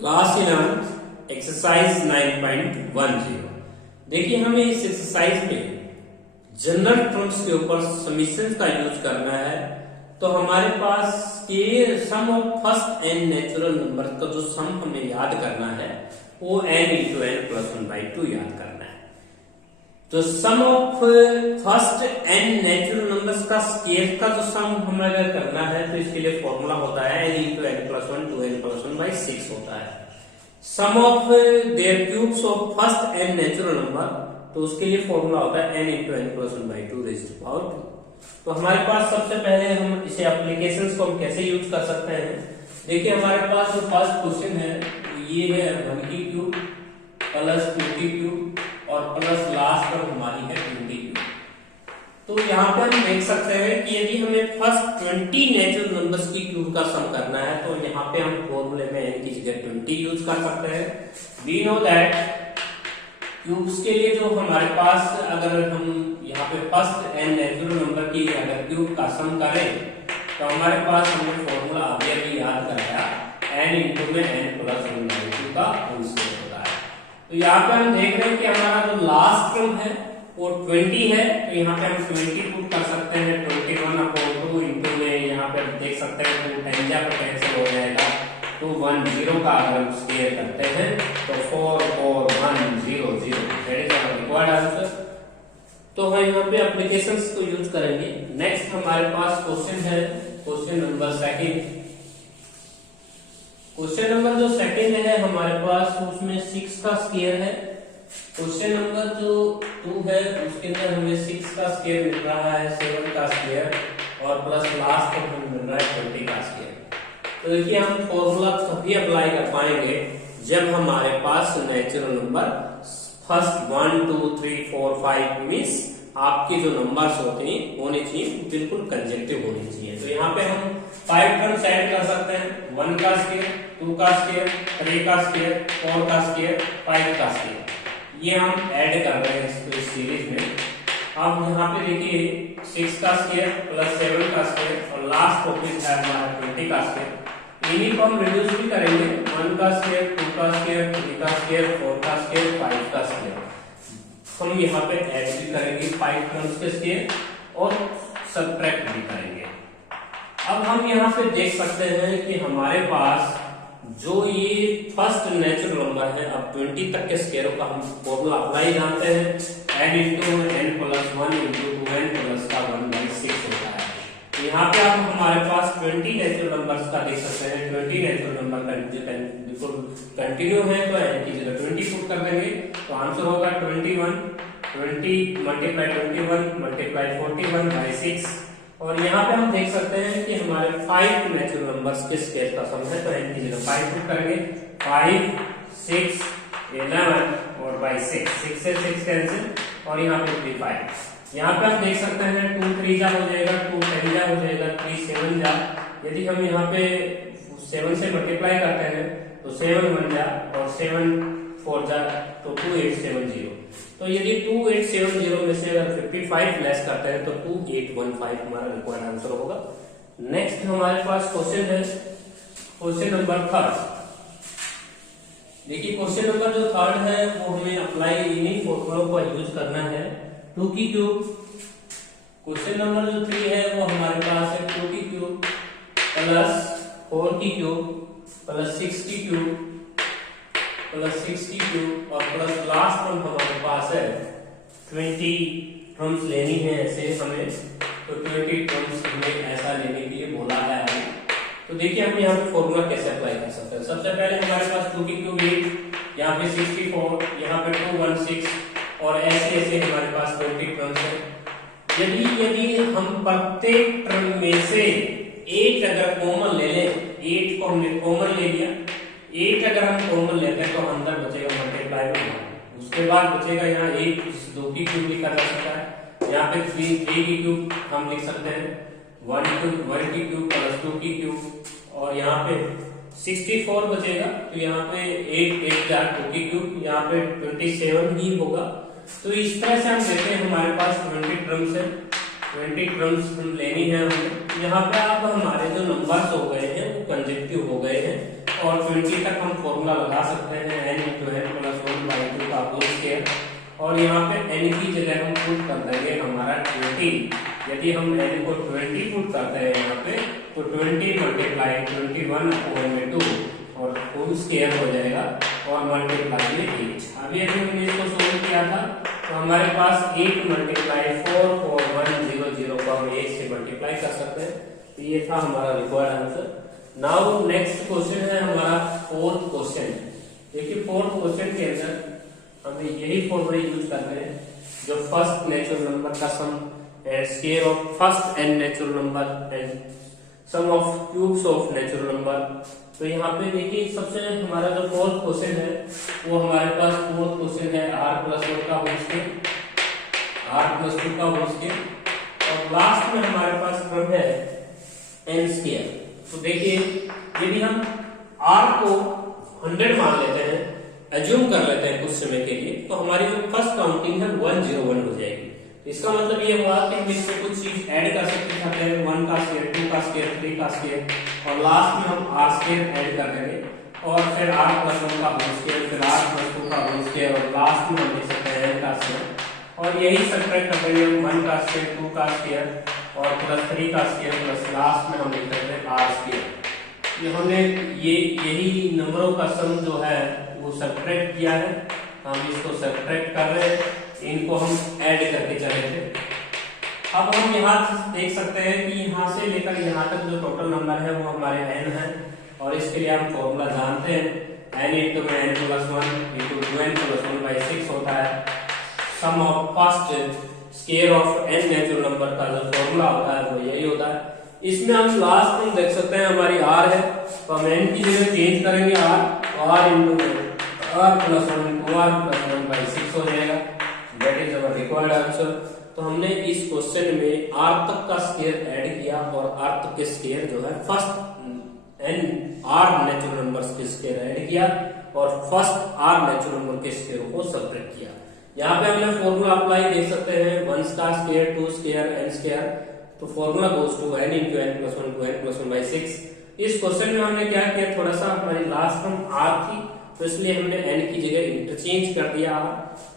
Class 11 exercise 9.10। देखिए हमें इस एक्सरसाइज में जनरल टर्म्स के ऊपर समीशन का यूज करना है। तो हमारे पास के sum of first N natural number का जो सम हमें याद करना है वो n इंटू एन प्लस 1/2 याद करना है। तो sum of first n natural numbers का स्केयर का जो सम हमें अगर करना है तो इसके लिए फॉर्मूला होता है n into N plus 1 two n plus 1/6 होता है। Sum of their cubes of first n natural number, तो उसके लिए फॉर्मूला होता है n into N plus 1/2 raise to power 2। तो हमारे पास सबसे पहले हम इसे एप्लीकेशंस को हम कैसे यूज कर सकते हैं। देखिए हमारे पास जो फर्स्ट क्वेश्चन है ये है 1 की क्यूब प्लस 2 की क्यूब और प्लस लास्ट पर हमारी है 2 की क्यूब। तो यहाँ पे हम देख सकते हैं कि यदि हमें फर्स्ट 20 नेचुरल नंबर्स की क्यूब का सम करना है तो यहाँ पे हम फॉर्मूले में n की जगह 20 यूज कर सकते हैं। वी नो दैट क्यूब्स के लिए जो हमारे पास अगर हम यहाँ पे फर्स्ट n नेचुरल नंबर की अगर क्यूब का सम करें तो हमारे पास हमने फॉर्मूला अभी अभी याद कराया n इंटू में n प्लस 1/2 का होल स्क्वायर होता है। तो यहाँ पे हम देख रहे हैं कि हमारा जो लास्ट टर्म है वो 20 है, तो यहाँ पे हम 20 पुट कर सकते हैं 21/2 इंटू में यहाँ पे देख सकते हैं 2 10 पर कैंसिल हो जाएगा। तो 1 0 का अगर हम स्क्वायर करते हैं तो 4 4 1 0 0 that is our required answer. तो हम यहाँ पे एप्लीकेशंस को यूज करेंगे। नेक्स्ट हमारे पास क्वेश्चन है question number second. Question number जो सेकंड है हमारे पास उसमें 6 का स्क्वायर है। क्वेश्चन नंबर जो 2 है उसके अंदर हमें 6 का स्क्वायर मिल रहा है 7 का स्क्वायर और प्लस लास्ट में हमें मिल रहा है 20 का स्क्वायर। तो देखिए हम फॉर्मूला तभी अप्लाई कर पाएंगे जब हमारे पास नेचुरल नंबर फर्स्ट 1 2 3 4 5 मींस आपके जो नंबर्स होते हैं होने चाहिए बिल्कुल कंजेक्टिव होने चाहिए। तो यहाँ पे हम 5 टर्म्स ऐड कर सकते हैं 1 का स्क्वायर 2 का स्क्वायर 3 का स्क्वायर 4 का स्क्वायर 5 का स्क्वायर, ये हम ऐड कर रहे हैं इस सीरीज में। अब यहाँ पे देखिए 6 का स्क्वायर प्लस 7 का स्क्वायर और लास्ट टॉपिक है हमारा 20 का स्क्वायर। इन्हीं को हम रिड्यूस भी करेंगे 1 का स्क्वायर 2 का स्क्वायर 3 का स्क्वायर 4 का स्क्वायर 5 का स्क्वायर। हम यहाँ पे ऐड भी करेंगे 5 टर्म्स के स्क्वायर और सबट्रैक्ट भी करेंगे। अब हम यहाँ पे देख सकते हैं कि हमारे पास जो ये फर्स्ट नेचुरल नंबर है, अब 20 तक के स्क्वायरों का हम फॉर्मूला अप्लाई जानते हैं n into n plus 1 into 2n plus का 1/6 होता है। तो यहाँ पे आप हमारे पास 20 नेचुरल नंबर्स का देख सकते हैं 20 नेचुरल नंबर का बिल्कुल कंटिन्यू है तो n की जगह 20 पुट कर देंगे तो आंसर होगा 21 20 मल्टीप्लाई 21 मल्टीप्लाई 41/6। और यहाँ पे हम देख सकते हैं कि हमारे 5 नेचुरल नंबर्स के स्क्वायर का सम है तो n की जगह 5 पुट करेंगे 5 6 11 और बाई 6 से 6 कैंसिल और यहाँ पे 3 5। यहाँ पे आप देख सकते हैं 2 3 जा हो जाएगा 2 10 जा हो जाएगा 3 7 जा। यदि हम यहाँ पे 7 से मल्टीप्लाई करते हैं तो 7 1 जा और 7 4 जा तो 2870। तो यदि 2870 में से अगर 55 लेस करते हैं तो 2815 हमारा रिक्वायर्ड आंसर होगा। नेक्स्ट हमारे पास क्वेश्चन है क्वेश्चन नंबर थर्ड। देखिए क्वेश्चन नंबर जो थर्ड है वो हमें अप्लाई इन्हीं फॉर्मूलों को यूज करना है 2 की क्यूब। क्वेश्चन नंबर जो 3 है वो हमारे पास है 2 की क्यूब प्लस 4 की क्यूब प्लस 6 की क्यूब प्लस 6 की क्यूब और प्लस लास्ट टर्म हमारे पास है 20 टर्म्स लेनी है ऐसे हमें। तो 20 टर्म्स हमें ऐसा लेने के लिए बोला है। तो देखिए हम यहाँ पे फॉर्मूला कैसे अप्लाई कर सकते हैं। सबसे पहले हमारे पास 2 की क्यूब 8, यहाँ पे 64, यहाँ पे 216 और ऐसे ऐसे हमारे पास 20 टर्म्स है। यदि हम प्रत्येक टर्म में से 8 अगर कॉमन ले लें, 8 को हमने कॉमन ले लिया, 8 अगर हम कॉमन लेते हैं तो अंदर बचेगा मल्टीप्लाई में 1, उसके बाद बचेगा यहाँ 8 2 की क्यूब लिखा जा सकता है। यहाँ पे 3 की क्यूब हम लिख सकते हैं 1 की क्यूब प्लस 2 की क्यूब और यहाँ पे 64 बचेगा तो यहाँ पे 8 8 जा 2 की क्यूब, यहाँ पे 27 ही होगा। तो इस तरह से हम देखते हैं हमारे पास 20 टर्म्स है 20 टर्म्स हम लेनी है हमें। यहाँ पे अब हमारे जो नंबर्स हो गए हैं वो कंजेक्टिव हो गए हैं और 20 तक हम फॉर्मूला लगा सकते हैं n × n + 1/2 का होल स्क्वायर, और यहाँ पे n की जगह हम पुट कर देंगे हमारा 20। यदि हम n को 20 पुट करते हैं यहाँ पे तो 20 × 21/2 और होल स्क्वायर हो जाएगा और मल्टीप्लाई में 8। अभी हमने इसको सोल्व किया था तो हमारे पास 8 × 44100 को हम 8 से मल्टीप्लाई कर सकते हैं। तो ये था हमारा required answer. Now next question है हमारा फोर्थ क्वेश्चन। देखिए फोर्थ क्वेश्चन के अंदर हमें यही फॉर्मूला यूज करना है जो फर्स्ट नेचुरल नंबर का sum and square of first N natural number and sum of cubes of natural number. तो यहाँ पे देखिए सबसे हमारा जो फोर्थ क्वेश्चन है वो हमारे पास फोर्थ क्वेश्चन है r+1 का होल स्क्वायर, r+2 का होल स्क्वायर, और लास्ट में हमारे पास क्रम है n स्क्वायर। तो देखिए यदि हम r को 100 मान लेते हैं, एज्यूम कर लेते हैं कुछ समय के लिए, तो हमारी जो फर्स्ट काउंटिंग है 101 हो जाएगी। इसका मतलब ये हुआ कि हम इसमें कुछ चीज ऐड कर सकते हैं, 1 का स्क्वायर, 2 का स्क्वायर, 3 का स्क्वायर, और लास्ट में हम r स्क्वायर ऐड कर देंगे, और फिर r+1 का होल स्क्वायर, फिर r+2 का होल स्क्वायर, और लास्ट में हम लिख सकते हैं n का स्क्वायर, और यही सब्ट्रैक्ट कर देंगे 1 का स्क्वायर, 2 का स्क्वायर और +3 का स्क्वायर, प्लस लास्ट में हम लिख सकते हैं r स्क्वायर। ये हमने यही नंबरों का सम जो है वो सब्ट्रैक्ट किया है, हम इसको सब्ट्रैक्ट कर रहे हैं, इनको हम ऐड करके चले थे। अब हम यहाँ देख सकते हैं कि यहाँ से लेकर यहाँ तक जो टोटल नंबर है वो हमारे n है, और इसके लिए हम फॉर्मूला जानते हैं n × n + 1 × 2n + 1/6 होता है। Sum of first square of n natural number का जो फॉर्मूला होता है वो यही होता है। इसमें हम लास्ट में देख सकते हैं हमारी r है, तो हम n की जगह चेंज करेंगे r × r+1 हो जाएगा। That is our required answer. तो हमने इस क्वेश्चन में r तक का स्क्वायर ऐड किया और r तक के स्क्वायर जो है first n r natural numbers के स्क्वायर ऐड किया और फर्स्ट r नेचुरल नंबर के स्क्वायर को सब्ट्रैक्ट किया। यहाँ पे हमने फॉर्मूला अप्लाई देख सकते हैं 1 का स्क्वायर, 2 स्क्वायर, n स्क्वायर, तो formula goes to n × n + 1 2n + 1/6। इस क्वेश्चन में हमने क्या किया, थोड़ा सा हमारी लास्ट टर्म r थी तो इसलिए हमने n की जगह इंटरचेंज कर दिया r,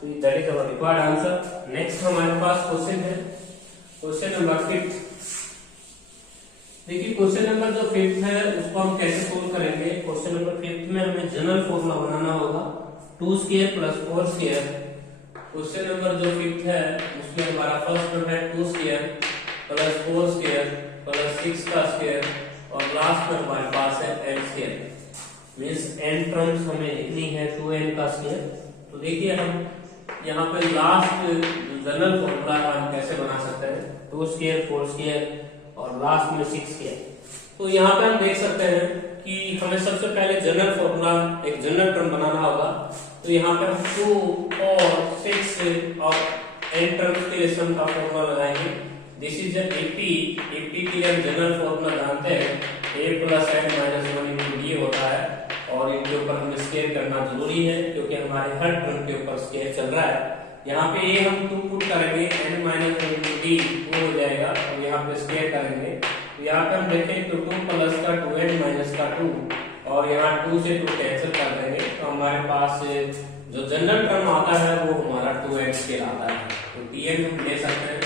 तो that is our required answer. Next हमारे पास क्वेश्चन है क्वेश्चन नंबर 5। देखिए क्वेश्चन नंबर जो 5 है उसको हम कैसे सोल्व करेंगे। क्वेश्चन नंबर 5 में हमें जनरल फॉर्मूला बनाना होगा 2 स्क्वायर + 4 स्क्वायर। क्वेश्चन नंबर जो 5 है उसमें हमारा फर्स्ट टर्म है 2 स्क्वायर + 4 स्क्वायर + 6 का स्क्वायर, और लास्ट में हमारे पास है n square, means n terms हमें लिखनी है 2n का स्क्वायर। तो देखिए हम यहाँ पे लास्ट जनरल फॉर्मूला हम कैसे बना सकते हैं, 2 स्क्वायर 4 स्क्वायर और लास्ट में 6 स्क्वायर। तो यहाँ पे हम देख सकते हैं कि हमें सबसे पहले जनरल फॉर्मूला एक जनरल टर्म बनाना होगा। तो यहाँ पे हम 2 और 6 और n टर्म्स के लिए सम का फॉर्मूला लगाएंगे। दिस इज AP के लिए हम जनरल फॉर्मूला जानते हैं a + n - 1 × d होता है, और इनके ऊपर हमें स्क्वायर करना जरूरी है क्योंकि हमारे हर टर्म के ऊपर स्क्वायर चल रहा है। यहाँ पे a हम 2 पुट करेंगे, n - 1 × d वो हो जाएगा, और यहाँ पे स्क्वायर करेंगे। तो यहाँ पे हम देखें तो 2 + का 2n - का 2, और यहाँ 2 से 2 कैंसिल कर देंगे, तो हमारे पास जो जनरल टर्म आता है वो हमारा 2n स्क्वायर आता है। तो dn हम ले सकते हैं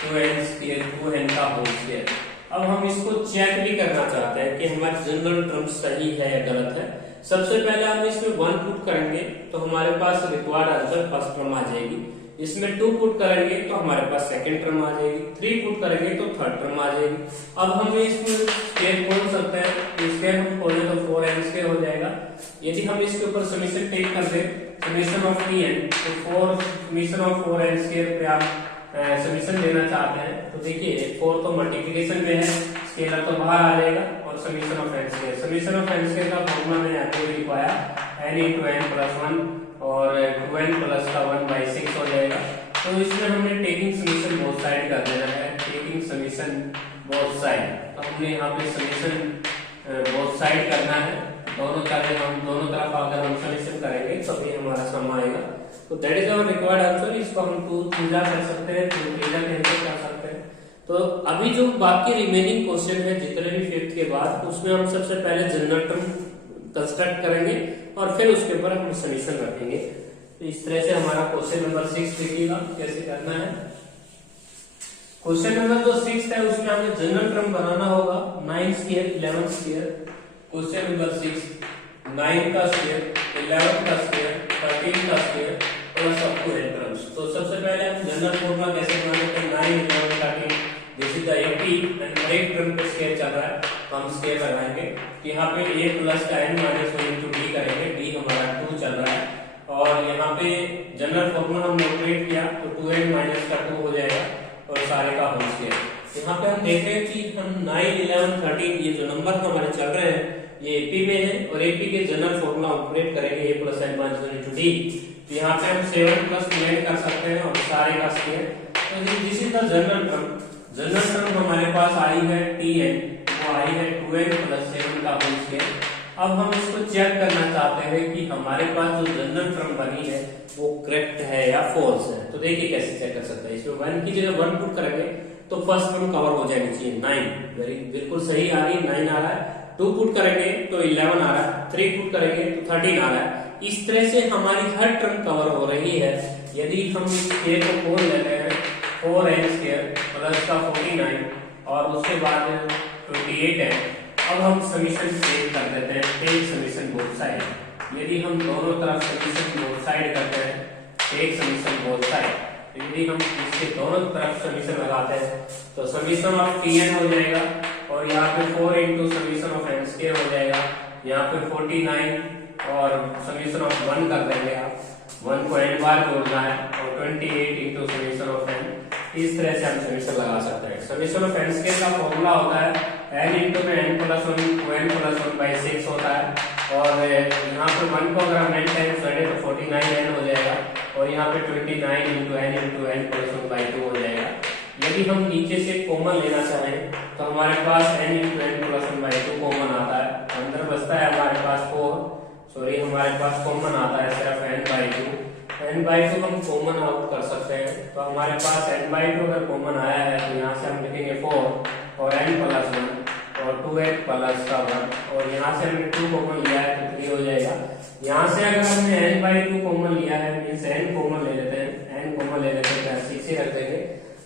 2n स्क्वायर 2n का होल स्क्वायर। अब हम इसको चेक भी करना चाहते हैं कि हमारी जनरल टर्म सही है या गलत है। सबसे पहले हम इसमें 1 पुट करेंगे तो हमारे पास रिक्वायर्ड आंसर फर्स्ट टर्म आ जाएगी। इसमें 2 पुट करेंगे तो हमारे पास सेकंड टर्म आ जाएगी, 3 पुट करेंगे तो थर्ड टर्म आ जाएगी। अब हम इसमें स्क्वायर खोल सकते हैं, स्क्वायर हम खोले तो 4n स्क्वायर हो जाएगा। यदि हम इसके ऊपर समीशन टेक कर दें, समीशन ऑफ tn, तो 4 समीशन ऑफ 4n स्क्वायर पे आप समीशन लेना चाहते हैं, तो देखिए 4 तो मल्टीप्लिकेशन में है, स्केलर तो बाहर आ जाएगा, और summation of n square, summation of n square का फॉर्मूला मैंने आपको लिखवाया n × n + 1 और 2n + का 1/6 हो जाएगा। तो इसमें हमने टेकिंग समीशन बोथ साइड कर देना है, टेकिंग समीशन बोथ साइड। तो हमने यहाँ पे समीशन बोथ साइड करना है, दोनों तरफ अगर हम समीशन करेंगे तभी हमारा सम आएगा। तो that is our required answer. इसको हम 2 3 कर सकते हैं, 2 3 कैंसिल कर सकते हैं। तो अभी जो बाकी रिमेनिंग क्वेश्चन है जितने भी 5th के बाद, उसमें हम सबसे पहले जनरल टर्म कंस्ट्रक्ट करेंगे और फिर उसके ऊपर हम सॉल्यूशन रखेंगे। तो इस तरह से हमारा क्वेश्चन नंबर 6 देखिएगा कैसे करना है। क्वेश्चन नंबर जो 6 है उसमें हमें जनरल टर्म बनाना होगा 9 स्क्वायर 11 स्क्वायर। क्वेश्चन नंबर 6 9 का स्क्वायर 11 का स्क्वायर 13 का square plus up to n terms. तो सबसे पहले हम जनरल फॉर्मूला कैसे बनाते हैं 9 11 13 this is the AP and हर एक टर्म पे स्क्वायर चल रहा है तो हम स्क्वायर लगाएंगे। यहाँ पे a प्लस का n माइनस 1 इंटू d करेंगे, d हमारा 2 चल रहा है और यहाँ पे जनरल फॉर्मूला हम नोटेट किया तो 2n माइनस का 2 हो जाएगा और सारे का होल स्क्वायर। यहाँ पे हम देख रहे हैं कि हम 9 11 13 ये जो नंबर हमारे चल रहे हैं ये एपी में है और एपी के जनरल फॉर्मूला ऑपरेट करेंगे a plus n minus 1 into d। यहाँ पे हम 7 प्लस 9 कर सकते हैं और सारे का स्क्वायर। तो this is the general term. General term हमारे पास आई है tn, वो आई है 2n प्लस 7 का होल स्क्वायर। अब हम इसको चेक करना चाहते हैं कि हमारे पास जो जनरल टर्म बनी है वो करेक्ट है या फॉल्स है। तो देखिए कैसे चेक कर सकते हैं। इसमें 1 की जगह 1 पुट करेंगे तो फर्स्ट टर्म कवर हो जानी चाहिए 9, बिल्कुल सही आ रही है 9 आ रहा है। 2 पुट करेंगे तो 11 आ रहा है, 3 पुट करेंगे तो 13 आ रहा है। इस तरह से हमारी हर टर्म कवर हो रही है। यदि हम इस स्क्वायर को खोल लेते हैं 4n स्क्वायर प्लस का 49 और उसके बाद 28 है। अब हम समीकरण चेक कर देते हैं, टेक समीकरण बोथ साइड। यदि हम दोनों तरफ समीकरण बोथ साइड करते हैं टेक समीकरण बोथ साइड, यदि हम इसके दोनों तरफ समीकरण लगाते हैं तो समीकरण ऑफ tn हो जाएगा और यहाँ पे 4 इंटू समीकरण ऑफ n स्क्वायर हो जाएगा। यहाँ पे 49 और समीकरण ऑफ 1 कर देंगे आप, 1 को n बार जोड़ना है और 28 इंटू समीकरण ऑफ n। इस तरह से हम समीकरण लगा सकते हैं। समीकरण ऑफ n स्क्वायर का फॉर्मूला होता है n इंटू में n plus 1 n plus 1 by 6 होता है और यहाँ पे 1 को अगर हम n टाइम्स करें तो 49n हो जाएगा और यहाँ पे 29 इंटू n प्लस 1 बाई 2 हो जाएगा। यदि हम नीचे से कॉमन लेना चाहें तो हमारे पास n into n plus 1 by 2 common आता है, अंदर बचता है हमारे पास 4, सॉरी हमारे पास कॉमन आता है सिर्फ n बाई 2। n बाई 2 हम कॉमन आउट कर सकते हैं तो हमारे पास n बाई 2 अगर कॉमन आया है तो यहाँ से हम लिखेंगे 4 और n प्लस 1 और 2n प्लस का 1 और यहाँ से हमने 2 कॉमन लिया है तो 3 हो जाएगा। यहाँ से अगर हमने n बाई 2 कॉमन लिया है मीन्स n कॉमन ले लेते हैं, n कॉमन ले लेते हैं 6 रख देंगे,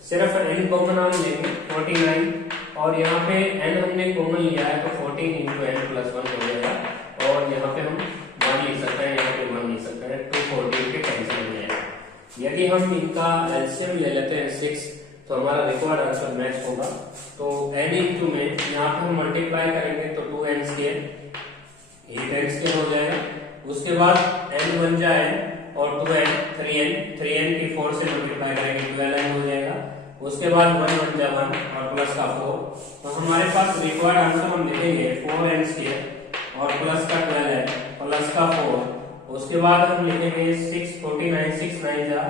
सिर्फ n कॉमन हम लेंगे 49 और यहाँ पे n हमने कॉमन लिया है तो 14 इंटू n प्लस 1 हो जाएगा और यहाँ पे हम 1 लिख सकते हैं, यहाँ पे 1 लिख सकते हैं, 214 के कैंसिल हो जाएगा। यदि हम इनका एलसीएम ले लेते हैं 6 तो हमारा रिक्वायर्ड आंसर मैच होगा। तो n इंटू में यहाँ पे हम मल्टीप्लाई करेंगे तो 2n स्क्वायर 8n स्क्वायर हो जाएगा। उसके बाद n बन जाए और 2n 3n की 4 से मल्टीप्लाई करेंगे 12n हो जाएगा। उसके बाद 1 बन जा 1 और प्लस का 4 तो हमारे पास रिक्वायर्ड आंसर हम लिखेंगे 4n स्क्वायर और प्लस का 12n प्लस का 4। उसके बाद हम लिखेंगे 6 49 6 9 जा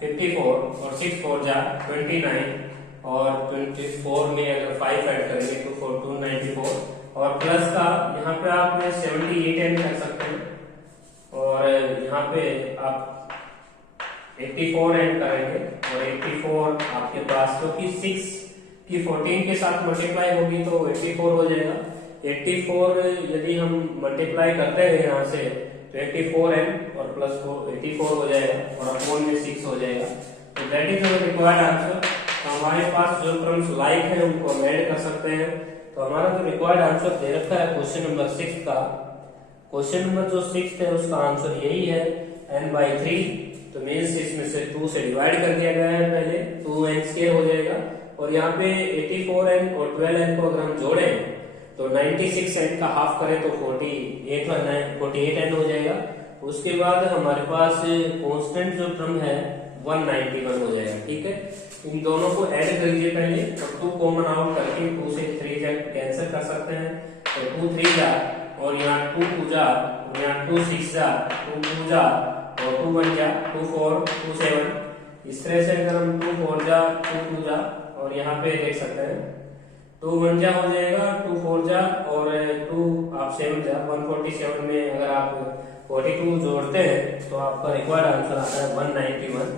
54 और 6 4 जा 29 और 24 में अगर 5 ऐड करेंगे तो 4 2 94 और प्लस का यहाँ पे आप 78n कर सकते हैं और यहाँ पे आप 84n करेंगे और 84 आपके पास क्योंकि 6 की 14 के साथ मल्टीप्लाई होगी तो 84 हो जाएगा। 84 यदि हम मल्टीप्लाई करते हैं यहाँ से तो 84n और प्लस 84 हो जाएगा और अपॉन में 6 हो जाएगा। तो that is our required answer. तो हमारे पास जो टर्म्स लाइक है उनको हम ऐड कर सकते हैं। तो हमारा जो रिक्वायर्ड आंसर दे रखा है क्वेश्चन नंबर 6 का, क्वेश्चन नंबर जो 6 है उसका आंसर यही है n/3। तो मींस इसमें से 2 से डिवाइड कर दिया गया है, पहले 2n स्क्वायर हो जाएगा और यहाँ पे 84n और 12n को अगर हम जोड़ें तो 96n का हाफ करें तो 48n हो जाएगा। उसके बाद हमारे पास कांस्टेंट जो टर्म है 191 हो जाएगा। ठीक है, इन दोनों को ऐड करिए पहले तो 2 कॉमन आउट करके 2 से 3 कैंसिल कर सकते हैं तो 2 3 जा और यहाँ 2 2 जा और यहाँ 2 6 जा 2 2 जा और 2 1 जा 2 4 2 7। इस तरह से अगर हम 2 4 जा 2 2 जा और यहाँ पे देख सकते हैं 2 1 जा हो जाएगा 2 4 जा और 2 आप 7 जा 147 में अगर आप 42 जोड़ते हैं तो आपका रिक्वायर्ड आंसर आता है 191।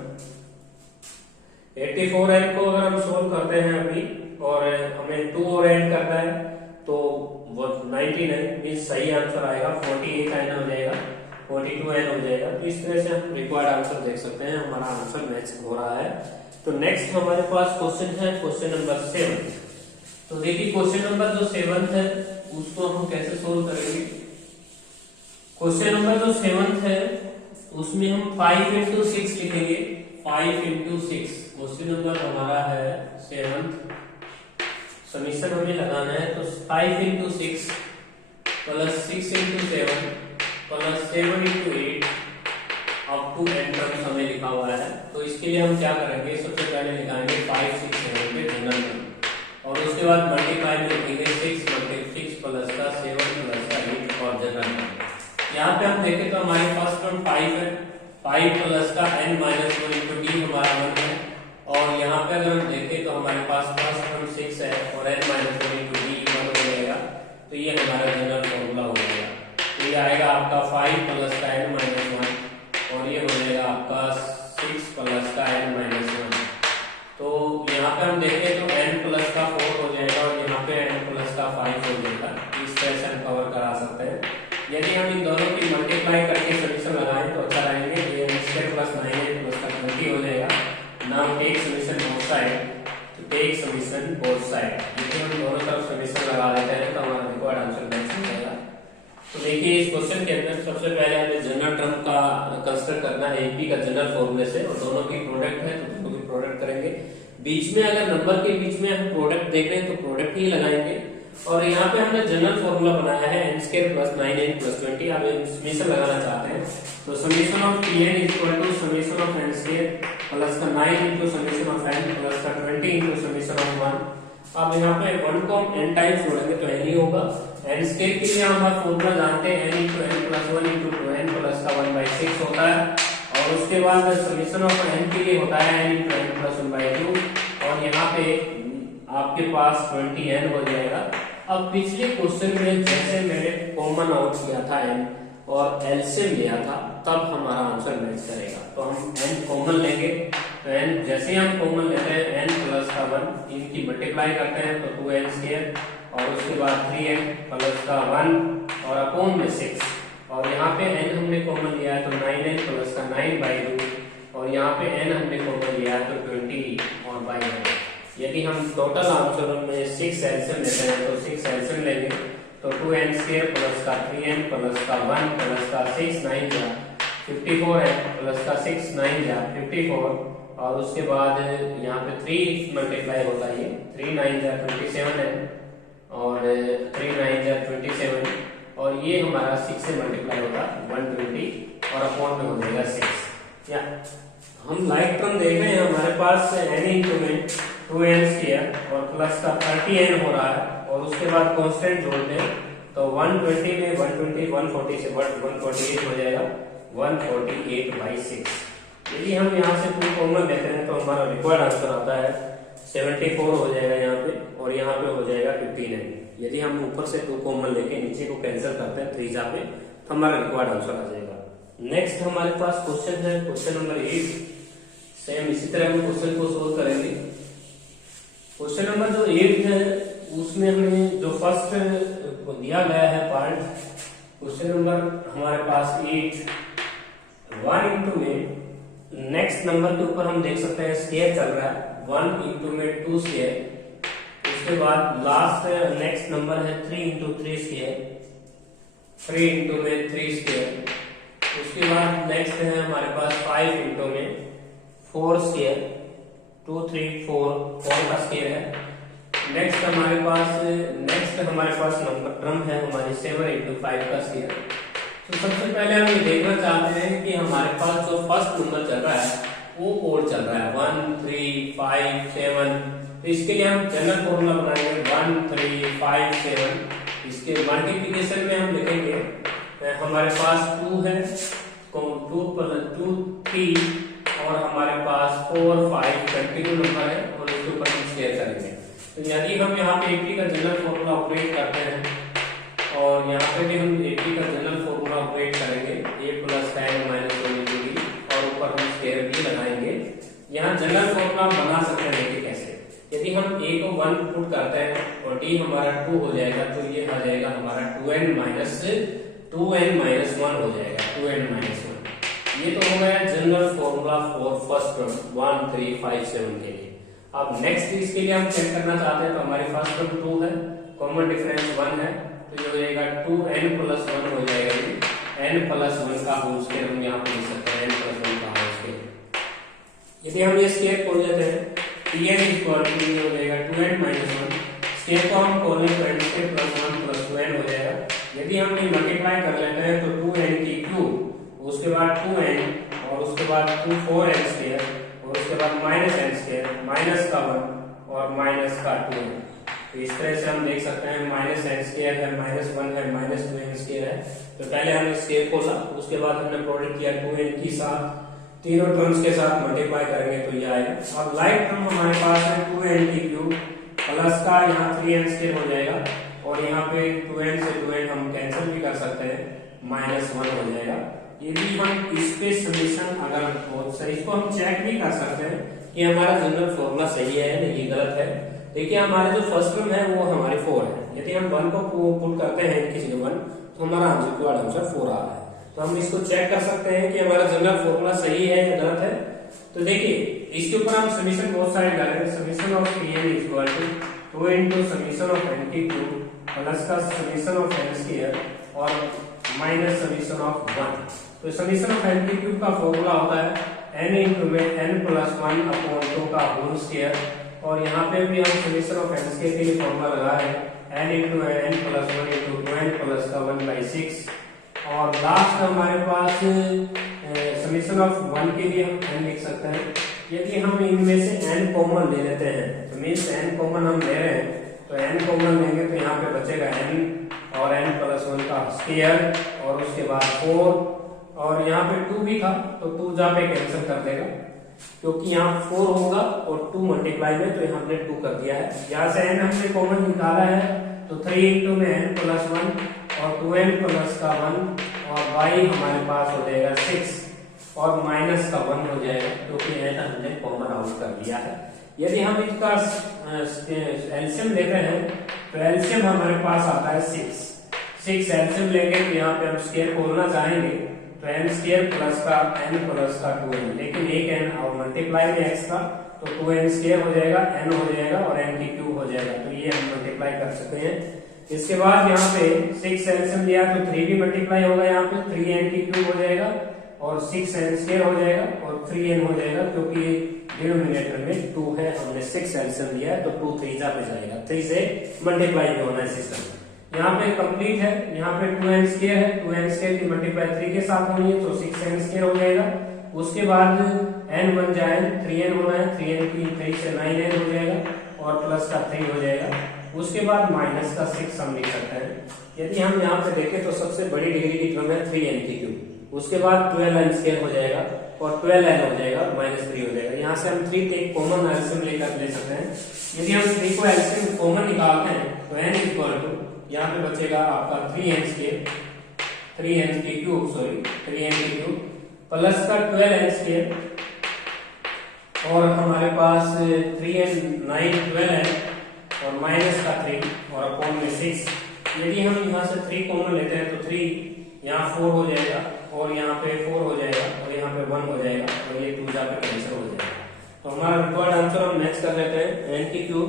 84n को अगर हम सोल्व करते हैं अभी और हमें 2 और ऐड करना है तो 99 मीन्स सही आंसर आएगा 48 n हो जाएगा, 42 n हो जाएगा। तो इस तरह से हम रिक्वायर्ड आंसर देख सकते हैं, हमारा आंसर मैच हो रहा है। तो नेक्स्ट हमारे पास क्वेश्चन है क्वेश्चन नंबर 7। तो देखिए क्वेश्चन नंबर जो 7 है उसको हम कैसे सोल्व करेंगे। क्वेश्चन नंबर जो 7 है उसमें हम 5 into 6 लिखेंगे। 5 into 6 क्वेश्चन नंबर हमारा है 7, समीशन हमें लगाना है। तो 5 into 6 plus 6 into 7 plus 7 into 8 up to n terms हमें लिखा हुआ है। तो इसके लिए हम क्या करेंगे, सबसे पहले लिखाएंगे 5 6 7 के जनरल टर्म और उसके बाद मल्टीप्लाई में लिखेंगे 6 प्लस का 7 प्लस का 8 और जनरल टर्म। यहाँ पे हम देखें तो हमारे पास टर्म 5 है, 5 प्लस का n माइनस 1 इंटू डी हमारा 1 है। और यहाँ पे अगर हम देखें तो हमारे पास फर्स्ट टर्म 6 है और n माइनस 1 इंटू डी 1 हो जाएगा। तो ये हमारा जनरल फॉर्मूला हो जाएगा। तो ये आएगा आपका 5 प्लस का n माइनस 1 और ये हो जाएगा आपका 6 प्लस का n माइनस 1। तो यहाँ पे हम देखें तो n प्लस का 4 हो जाएगा और यहाँ पे n प्लस का 5 हो जाएगा। इस तरह से हम कवर करा सकते हैं। यदि हम इन दोनों की मल्टीप्लाई करके सॉल्यूशन लगाएं तो अच्छा रहेंगे। ये n² प्लस 9 प्लस का 20 हो जाएगा। Now take solution both side, तो टेक सॉल्यूशन बोथ साइड। यदि हम दोनों तरफ सॉल्यूशन लगा देते हैं तो हमारा रिक्वायर्ड आंसर मैच हो जाएगा। तो देखिए इस क्वेश्चन के अंदर सबसे पहले हमें जनरल टर्म का कंसीडर करना है एपी का जनरल फॉर्मूले से, और दोनों की प्रोडक्ट है तो दोनों की प्रोडक्ट करेंगे। बीच में अगर नंबर के बीच में हम प्रोडक्ट देख रहे हैं तो प्रोडक्ट ही लगाएंगे। और यहाँ पे हमने जनरल फॉर्मूला बनाया है n² प्लस 9n प्लस 20। अब समीशन लगाना चाहते हैं तो summation of tn equal to summation of n² plus का 9 into summation of n plus का 20 इंटू समीशन ऑफ 1। अब यहाँ पे 1 को हम n टाइम्स जोड़ेंगे तो n ही होगा। n² के लिए हम फॉर्मूला जानते हैं n into n plus 1 into 2n plus का 1/6 होता है। और उसके बाद समीशन ऑफ n के लिए होता है n इंटू n प्लस 1/2 और यहाँ पे आपके पास 20n हो जाएगा। अब पिछले क्वेश्चन में जैसे मैंने कॉमन आउट किया था n और एलसीएम लिया था तब हमारा आंसर मैच करेगा। तो हम n कॉमन लेंगे तो n जैसे हम कॉमन लेते हैं n प्लस का 1 इनकी मल्टीप्लाई करते हैं तो 2n² और उसके बाद 3n प्लस का 1 और अपॉन में 6 और यहाँ पे n हमने कॉमन लिया है तो 9n प्लस का 9/2 और यहाँ पे n हमने कॉमन लिया है तो 20 और बाई 9। यदि हम टोटल आंसर में 6 एलसीएम लेते हैं तो 6 एलसीएम लेंगे तो 2n² प्लस का 3n प्लस का 1 प्लस का 6 9 जा 54n प्लस का 6 9 जा 54 और उसके बाद यहाँ पे 3 मल्टीप्लाई होता है, ये 3 9 जा 27n और 3 9 जा 27 और ये हमारा 6 से मल्टीप्लाई होता है 120 और अपॉन में हो जाएगा 6। या हम लाइक टर्म देख रहे हैं हमारे पास n इंटू में 2n² और प्लस का 30n हो रहा है और उसके बाद कांस्टेंट जोड़ दें तो 120 में 120 140 से 148 हो जाएगा 148/6। यदि हम यहाँ से 2 कॉमन लेते हैं तो हमारा रिक्वायर्ड आंसर आता है 74 हो जाएगा यहाँ पे और यहाँ पे हो जाएगा 59। यदि हम ऊपर से 2 कॉमन लेके नीचे को कैंसिल करते हैं त्रिज्या पे तो हमारा रिक्वायर्ड आंसर आ जाएगा। नेक्स्ट हमारे पास क्वेश्चन है क्वेश्चन नंबर 8। सेम इसी तरह हम क्वेश्चन को सोल्व करेंगे। क्वेश्चन नंबर जो 8 है उसमें हमें जो फर्स्ट दिया गया है पार्ट क्वेश्चन नंबर हमारे पास 8 1 इंटू में नेक्स्ट नंबर के ऊपर हम देख सकते हैं स्क्वायर चल रहा है 1 इंटू में 2 स्क्वायर। उसके बाद लास्ट नेक्स्ट नंबर है 3 इंटू 3 स्क्वायर 3 इंटू में 3 स्क्वायर। उसके बाद नेक्स्ट है हमारे पास 5 इंटू में 4 स्क्वायर 2 3 4 का स्क्वायर है। नेक्स्ट हमारे पास नंबर टर्म है हमारी 7 इंटू 5 का स्क्वायर। तो सबसे पहले हम ये देखना चाहते हैं कि हमारे पास जो फर्स्ट नंबर चल रहा है वो कोड चल रहा है 1 3 5 7। तो इसके लिए हम जनरल फॉर्मूला बनाएंगे 1 3 5 7। इसके मल्टीप्लिकेशन में हम लिखेंगे हमारे पास 2 है 2 प्लस 2 3 और हमारे पास 4 5 कंटिन्यू नंबर है और उसके ऊपर हम स्क्वायर करेंगे। तो यदि हम यहाँ पे 80 का जनरल फॉर्मूला ऑपरेट करते हैं और यहाँ पे भी हम 80 का जनरल फॉर्मूला ऑपरेट करेंगे a plus n minus 1 into D और ऊपर हम स्क्वायर भी लगाएंगे। यहाँ जनरल फॉर्मूला बना सकते हैं देखिए कैसे। यदि हम a को 1 पुट करते हैं और d हमारा 2 हो जाएगा तो ये आ जाएगा हमारा 2n-1 हो जाएगा, 2n-1। ये तो हो गया general formula for first term 1, 3, 5, 7 के लिए। अब नेक्स्ट इसके लिए हम चेक करना चाहते हैं, तो हमारी फर्स्ट टर्म 2 है, कॉमन डिफरेंस 1 है, तो ये हो जाएगा 2n+1 हो जाएगा। ये n+1 का होल स्क्वायर हम यहाँ पे लिख सकते हैं, n+1 का होल स्क्वायर। यदि हम ये स्क्वायर खोल लेते हैं, tn इक्वल टू ये हो जाएगा 2n-1, स्क्वायर को हम खोलें तो n स्क्वायर + 1 + 2n हो जाएगा। यदि हम ये मल्टीप्लाई कर लेते हैं तो 2n³ उसके बाद 2n और उसके बाद 4n² और उसके बाद -n² माइनस का 1 और माइनस का 2n। तो इस तरह से हम देख सकते हैं -n² है, -1 है, -2n² है। तो पहले हमने स्क्वायर खोला, उसके बाद हमने प्रोडक्ट किया 2n के साथ, तीनों टर्म्स के साथ मल्टीप्लाई करेंगे तो ये आएगा। अब लाइक टर्म हमारे पास है 2n³ प्लस का यहाँ 3n² हो जाएगा और यहाँ पे 2n से 2n हम कैंसिल भी कर सकते हैं, -1 हो जाएगा। यदि हम इस पे सॉल्यूशन अगर बहुत सही, इसको हम चेक भी कर सकते हैं कि हमारा जनरल फॉर्मूला सही है या नहीं, गलत है। देखिए हमारा जो फर्स्ट टर्म है वो हमारे 4 है, यदि हम 1 को पुट करते हैं किसी 1 तो हमारा आंसर 4 आ रहा है। तो हम इसको चेक कर सकते हैं कि हमारा जनरल फॉर्मूला सही है या गलत है। तो देखिए इसके ऊपर हम समीशन बहुत सारे डालेंगे, summation of tn equal to 2 into summation of n³ plus का समीशन ऑफ n² और माइनस समीशन ऑफ 1। तो समीशन ऑफ n³ का फॉर्मूला होता है n into n+1/2 का होल स्क्वायर, और यहाँ पे भी हम समीशन ऑफ n² के लिए फॉर्मूला लगा रहे हैं n into n+1 into 2n plus का 1/6। और लास्ट हमारे पास समीशन ऑफ 1 के लिए हम n लिख सकते हैं। यदि हम इनमें से n कॉमन ले लेते हैं, तो मीन्स n कॉमन हम ले रहे हैं, तो n कॉमन लेंगे तो यहाँ पे बचेगा n और n+1 का स्क्वायर और उसके बाद 4 और यहाँ पे 2 भी था तो 2 जहाँ पे कैंसिल कर देगा, क्योंकि यहाँ 4 होगा और 2 मल्टीप्लाई में, तो यहाँ हमने 2 कर दिया है। यहाँ से n हमने कॉमन निकाला है तो 3 into में n+1 और 2n प्लस का 1 और y हमारे पास हो जाएगा 6 और माइनस का 1 हो जाएगा, क्योंकि n हमने कॉमन आउट कर दिया है। यदि हम इसका एलसीएम लेते हैं तो एलसीएम हमारे पास आता है 6 एलसीएम लेंगे तो यहाँ पे हम स्क्वायर खोलना चाहेंगे तो n² प्लस का n प्लस का 2n, लेकिन एक n और मल्टीप्लाई में x का तो 2n² हो जाएगा, n हो जाएगा और n³ हो जाएगा, तो ये हम मल्टीप्लाई कर सकते हैं। इसके बाद यहाँ पे 6 एलसीएम लिया तो 3 भी मल्टीप्लाई होगा, यहाँ पे 3n³ हो जाएगा और 6n² हो जाएगा और 3n हो जाएगा, क्योंकि डिनोमिनेटर में 2 है, हमने 6 एलसीएम लिया है तो 2 3 जा पे जाएगा, 3 से मल्टीप्लाई भी होना है सिस्टम। यहाँ पे कंप्लीट है, यहाँ पे 2n² है, 2n² की मल्टीप्लाई 3 के साथ होनी है तो 6n² हो जाएगा। उसके बाद n बन जाए 3n होना है, 3n की 3 से 9n हो जाएगा और प्लस का 3 हो जाएगा। उसके बाद माइनस का 6 हम लिख सकते हैं। यदि हम यहाँ पे देखें तो सबसे बड़ी डिग्री की टर्म है 3n³, उसके बाद 12n² हो जाएगा और 12n हो जाएगा और -3 हो जाएगा। यहाँ से हम 3 के कॉमन एलसीएम लेकर ले सकते हैं। यदि हम 3 को एलसीएम कॉमन निकालते हैं तो n इक्वल टू यहाँ पे बचेगा आपका 3n³ प्लस का 12n² और हमारे पास 3n 9 12n और माइनस का 3 और अपॉन में 6। यदि हम यहाँ से 3 कॉमन लेते हैं तो 3 यहाँ 4 हो जाएगा और यहाँ पे 4 हो जाएगा और यहाँ पे 1 हो जाएगा और ये 2 जहाँ पे कैंसिल हो जाएगा। तो हमारा रिक्वायर्ड आंसर हम मैच कर लेते हैं n³।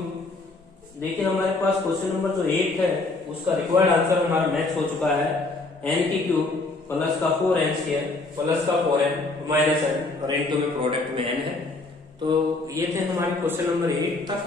देखिए हमारे पास क्वेश्चन नंबर जो 8 है उसका रिक्वायर्ड आंसर हमारा मैच हो चुका है n³ प्लस का 4n² प्लस का 4n माइनस n और n2 में प्रोडक्ट में n है। तो ये थे हमारे क्वेश्चन नंबर 8 तक।